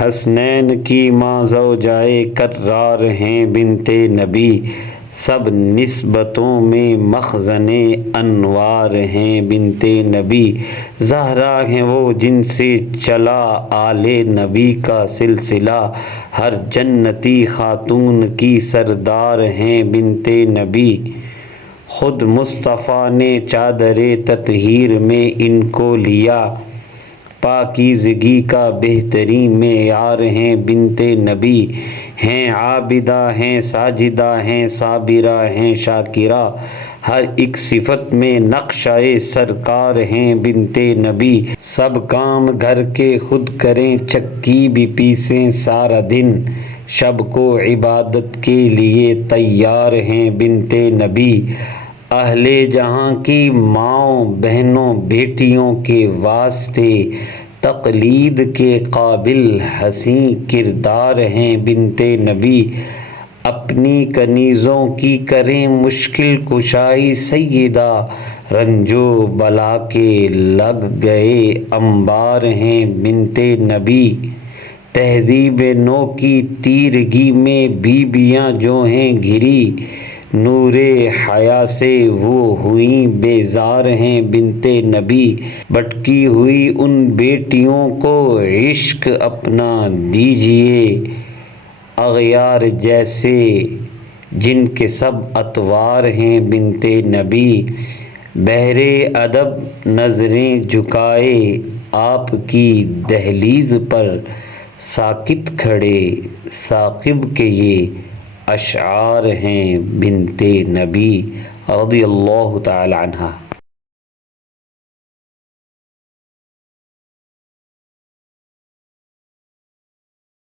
حسنین کی ماں زوجائے کرار ہیں بنت نبی، سب نسبتوں میں مخزن انوار ہیں بنت نبی، زہرا ہیں وہ جن سے چلا آل نبی کا سلسلہ، ہر جنتی خاتون کی سردار ہیں بنت نبی، خود مصطفیٰ نے چادر تطہیر میں ان کو لیا، پاکیزگی کا بہترین معیار ہیں بنت نبی، ہیں عابدہ ہیں ساجدہ ہیں صابرہ ہیں شاکرہ، ہر ایک صفت میں نقشہ سرکار ہیں بنت نبی، سب کام گھر کے خود کریں چکی بھی پیسیں سارا دن، شب کو عبادت کے لیے تیار ہیں بنت نبی، اہل جہاں کی ماؤں بہنوں بیٹیوں کے واسطے تقلید کے قابل حسین کردار ہیں بنت نبی، اپنی کنیزوں کی کریں مشکل کشائی سیدہ، رنج و بلا کے لگ گئے انبار ہیں بنت نبی، تہذیب نو کی تیرگی میں بیویاں جو ہیں گھری، نور حیا سے وہ ہوئیں بیزار ہیں بنت نبی، بھٹکی ہوئی ان بیٹیوں کو عشق اپنا دیجئے، اغیار جیسے جن کے سب اطوار ہیں بنت نبی، بحر ادب نظریں جھکائے آپ کی دہلیز پر، ساکت کھڑے ثاقب کے یہ اشعار ہیں بنت نبی رضی اللہ تعالی عنہا۔